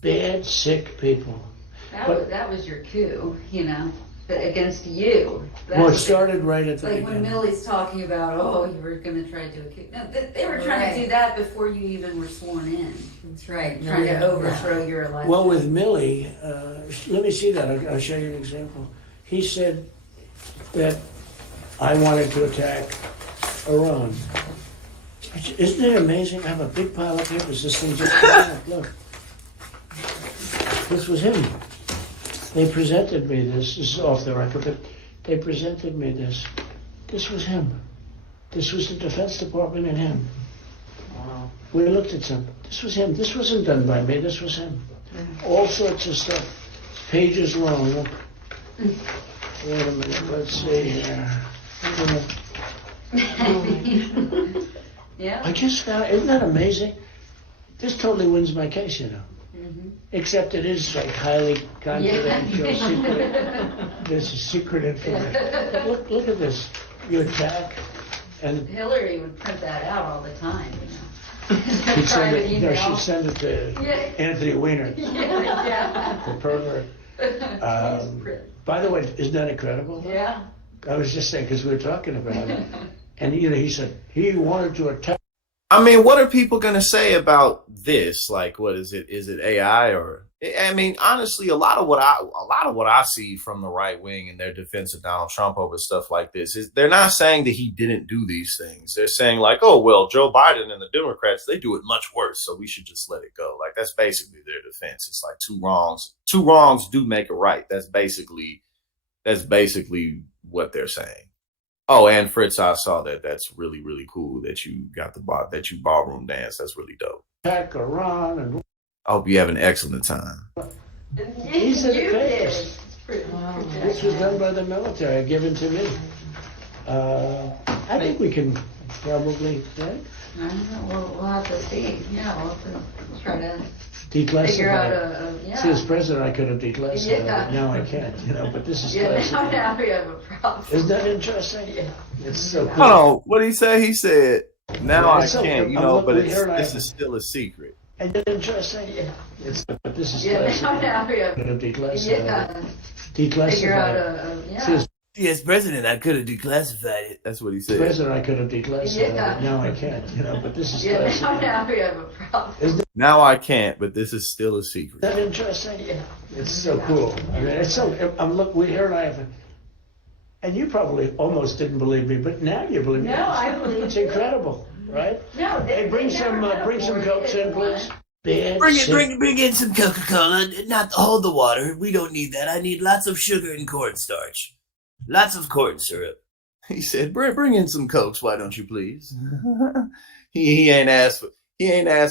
Bad, sick people. That was your coup, but against you. Well, it started right at the like beginning. when Millie's talking about, you were going to try to do a coup. No, they were trying to do that before you even were sworn in. That's right. Trying to overthrow your election. Well, with Millie, let me see that. I'll show you an example. He said that I wanted to attack Iran. Isn't it amazing? I have a big pile of papers. This thing just came out. Look. This was him. They presented me this. This is off the record, but they presented me this. This was him. This was the Defense Department and him. Wow. We looked at him. This was him. This wasn't done by me. This was him. All sorts of stuff. Pages long. Look. Wait a minute. Let's see here. Yeah. I just found, isn't that amazing? This totally wins my case, Except it is like highly confidential, secret. This is secret information. Look at this. You attack, and Hillary would print that out all the time. she'd send it. No, she'd send it to Anthony Weiner, Yeah. the pervert. By the way, isn't that incredible? Yeah. I was just saying because we were talking about it, and he said he wanted to attack. I mean, what are people going to say about this? Like, what is it? Is it AI or? I mean, honestly, a lot of what I see from the right wing in their defense of Donald Trump over stuff like this is they're not saying that he didn't do these things. They're saying like, oh, well, Joe Biden and the Democrats, they do it much worse, so we should just let it go. Like, that's basically their defense. It's like two wrongs do make a right. That's basically what they're saying. Oh, and Fritz, I saw that. That's really, really cool that you got that you ballroom dance. That's really dope. Attack Iran and. I hope you have an excellent time. These are the You papers. did. This was done by the military, given to me. I think we can probably, right? I don't know. We'll have to see. Yeah, we'll have to try to Declassify. figure out it. See, as president, I could have declassified it. Now I can't, but this is classified. Now we have a problem. Isn't that interesting? Yeah. It's so cool. Hold on. What did he say? He said, now I so- can't, but this is still a secret. Isn't that interesting? Yeah. But this is Yeah, classified. now we have Could have declassified Yeah. it. Figure out Declassified. a See, as Yes, president, I could have declassified it. That's what he said. president, I could have declassified Yeah. it. Now I can't, but this is Yeah, classified. now we have a problem. Isn't Now I can't, but this is still a secret. that interesting? Yeah. It's so cool. I mean, it's so. We here and I have, and you probably almost didn't believe me, but now you believe me. No, I believe It's you. incredible, right? No, Hey, bring some cokes in, please. Bad, Bring sick- in some Coca-Cola. Not all the water. We don't need that. I need lots of sugar and cornstarch. Lots of corn syrup. He said, bring in some Cokes, why don't you please? he ain't asked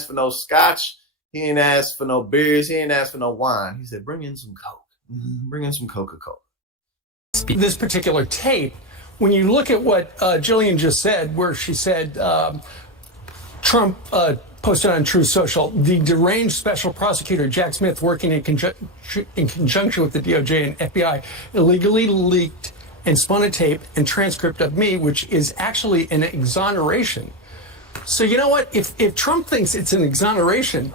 for no scotch. He ain't asked for no beers. He ain't asked for no wine. He said, bring in some Coke. Bring in some Coca-Cola. This particular tape, when you look at what Jillian just said, where she said Trump posted on Truth Social, the deranged special prosecutor Jack Smith, working in conjunction with the DOJ and FBI, illegally leaked and spun a tape and transcript of me, which is actually an exoneration. So you know what? If Trump thinks it's an exoneration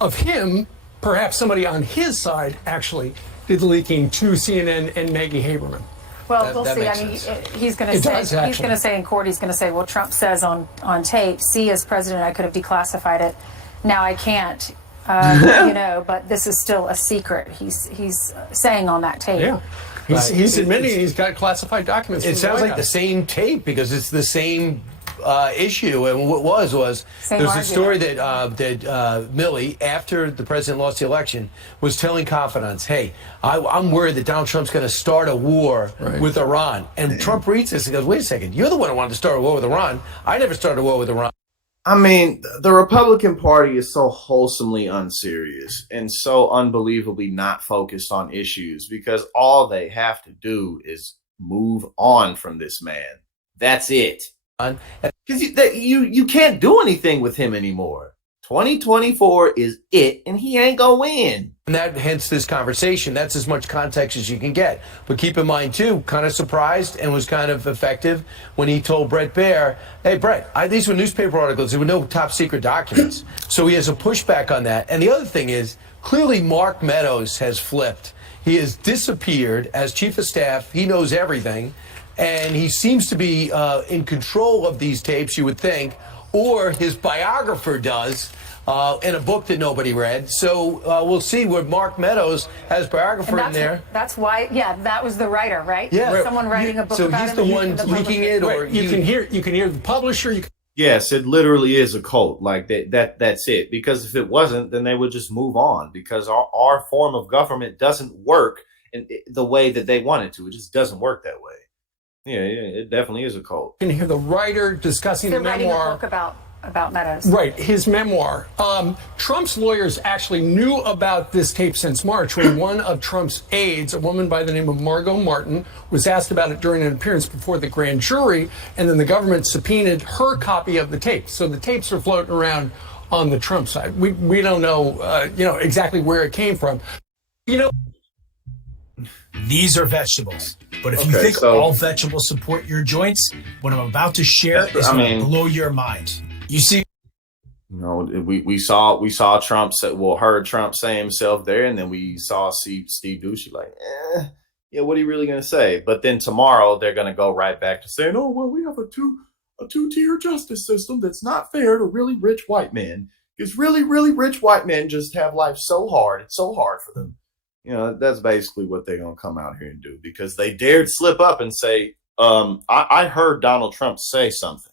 of him, perhaps somebody on his side actually did the leaking to CNN and Maggie Haberman. Well, we'll see. makes I mean, sense. he's going to It does, say actually. in court, he's going to say, well, Trump says on tape, see, as president, I could have declassified it. Now I can't. But this is still a secret. He's saying on that tape. Yeah. He's admitting he's got classified documents. It from sounds White like the House. same tape because it's the same issue. And what was Same there was a argument. story that Milley, after the president lost the election, was telling confidants, hey, I'm worried that Donald Trump's going to start a war with Iran. And Trump reads this and goes, wait a second, you're the one who wanted to start a war with Iran. I never started a war with Iran. I mean, the Republican Party is so wholesomely unserious and so unbelievably not focused on issues because all they have to do is move on from this man. That's it. Because you can't do anything with him anymore. 2024 is it, and he ain't gonna win. And that, hence this conversation, that's as much context as you can get. But keep in mind, too, kind of surprised and was kind of effective when he told Brett Baer, hey, Brett, these were newspaper articles. There were no top secret documents. So he has a pushback on that. And the other thing is, Clearly, Mark Meadows has flipped. He has disappeared as chief of staff. He knows everything, and he seems to be in control of these tapes, you would think, or his biographer does. In a book that nobody read. So we'll see where Mark Meadows has biographer in there. That's why, that was the writer, right? Yeah. Someone writing a book so about he's him. the and one the leaking publisher. it, or Right. You can hear the publisher. Yes, it literally is a cult. Like that's it. Because if it wasn't, then they would just move on. Because our form of government doesn't work in the way that they want it to. It just doesn't work that way. Yeah, it definitely is a cult. You can hear the writer discussing They're the writing memoir. a book about Meadows. Right, his memoir. Trump's lawyers actually knew about this tape since March when one of Trump's aides, a woman by the name of Margot Martin, was asked about it during an appearance before the grand jury, and then the government subpoenaed her copy of the tape. So the tapes are floating around on the Trump side. We don't know, exactly where it came from. These are vegetables. But if you think all vegetables support your joints, what I'm about to share is going to blow your mind. You see, we saw Trump heard Trump say himself there, and then we saw Steve Ducey like, what are you really gonna say? But then tomorrow they're gonna go right back to saying, oh well, we have a two-tier justice system that's not fair to really rich white men, because really rich white men just have life so hard. It's so hard for them. That's basically what they're gonna come out here and do, because they dared slip up and say, I heard Donald Trump say something.